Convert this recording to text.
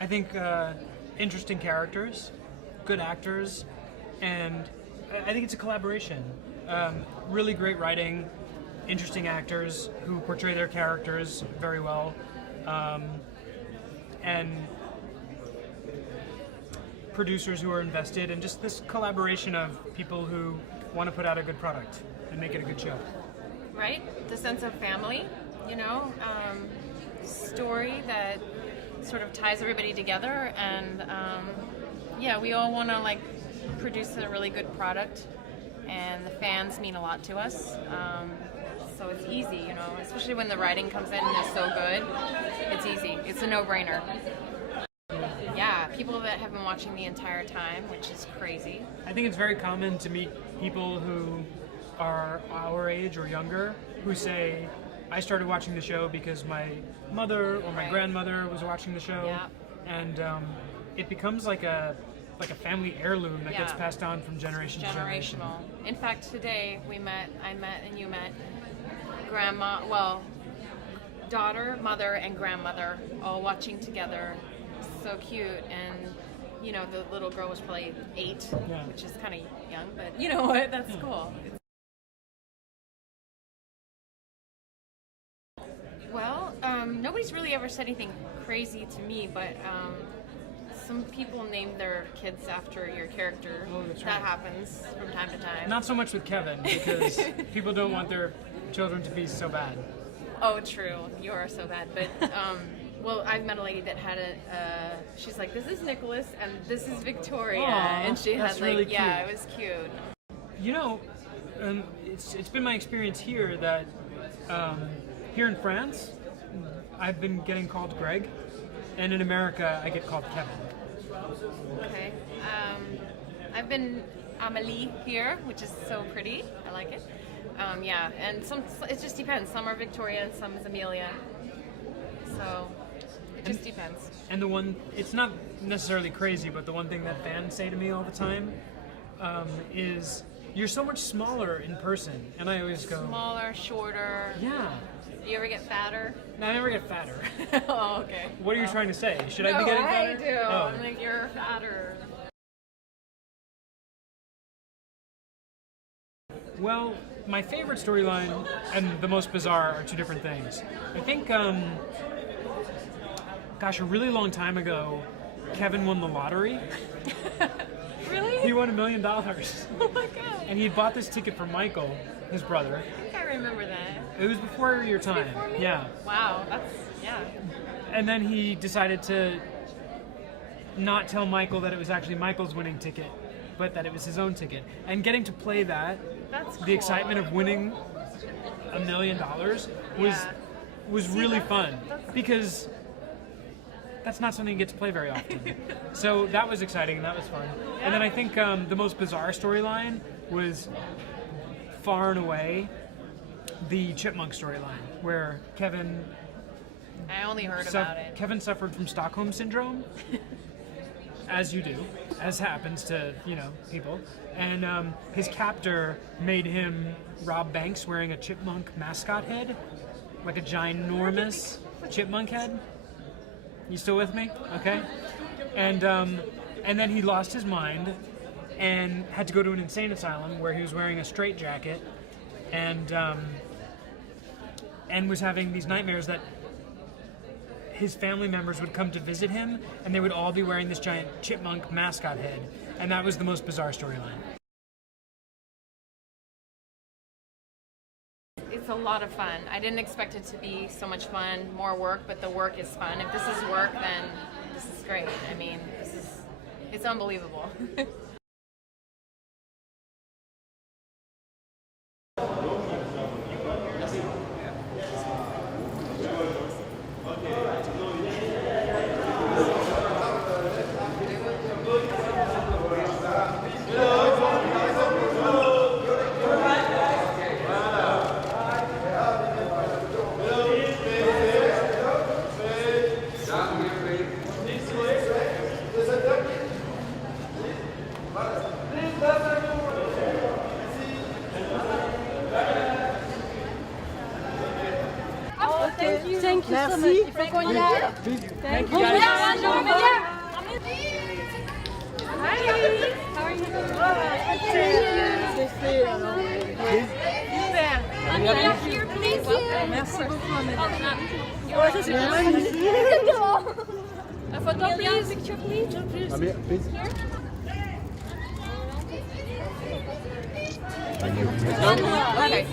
I think interesting characters, good actors, and I think it's a collaboration. Really great writing, interesting actors who portray their characters very well, and producers who are invested, and just this collaboration of people who want to put out a good product and make it a good show. Right? The sense of family, story that sort of ties everybody together, and we all want to produce a really good product, and the fans mean a lot to us. So it's easy, especially when the writing comes in and is so good. It's easy. It's a no-brainer. Yeah, people that have been watching the entire time, which is crazy. I think it's very common to meet people who are our age or younger who say, I started watching the show because my mother or my grandmother was watching the show. Yeah. And it becomes like a family heirloom that gets passed on from generation to generation. Generational. In fact, today I met and you met daughter, mother, and grandmother all watching together. So cute. And the little girl was probably 8, which is kind of young, but you know what? That's cool. Well, nobody's really ever said anything crazy to me, but some people name their kids after your character. Oh, that's right. That happens from time to time. Not so much with Kevin, because people don't want their children to be so bad. Oh, true. You are so bad. But, I've met a lady that had she's like, this is Nicholas and this is Victoria. Aww, and she that's had really cute. it was cute. It's been my experience here that here in France, I've been getting called Greg, and in America, I get called Kevin. Okay. I've been Amelie here, which is so pretty. I like it. And it just depends. Some are Victoria and some is Amelia. So it just depends. And it's not necessarily crazy, but the one thing that fans say to me all the time is, you're so much smaller in person. And I always go, smaller, shorter. Yeah. Do you ever get fatter? No, I never get fatter. Oh, okay. What are you trying to say? Should I be getting fatter? I do. Oh. I'm like, you're fatter. Well, my favorite storyline and the most bizarre are two different things. I think, a really long time ago, Kevin won the lottery. Really? He won $1 million. Oh my god. And he bought this ticket for Michael, his brother. I think I remember that. It was before your time. Before me? Yeah. Wow, And then he decided to not tell Michael that it was actually Michael's winning ticket, but that it was his own ticket. And getting to play that, That's cool. the excitement of winning $1 million was really fun, because that's not something you get to play very often. So that was exciting and that was fun. Yeah. And then I think the most bizarre storyline was far and away the Chipmunk storyline, where Kevin I only heard about it. Kevin suffered from Stockholm syndrome, as you do, as happens to people, and his captor made him rob banks wearing a chipmunk mascot head, like a ginormous chipmunk head. You still with me? Okay. And then he lost his mind and had to go to an insane asylum where he was wearing a straitjacket and was having these nightmares that his family members would come to visit him and they would all be wearing this giant chipmunk mascot head. And that was the most bizarre storyline. It's a lot of fun. I didn't expect it to be so much fun, more work, but the work is fun. If this is work, then this is great. I mean, it's unbelievable. Merci. Il faut qu'on y aille. Thank you guys. Merci beaucoup, Amelia. Ouais, ça c'est magnifique. A photo, please. Picture, please. Amelia, please. Right?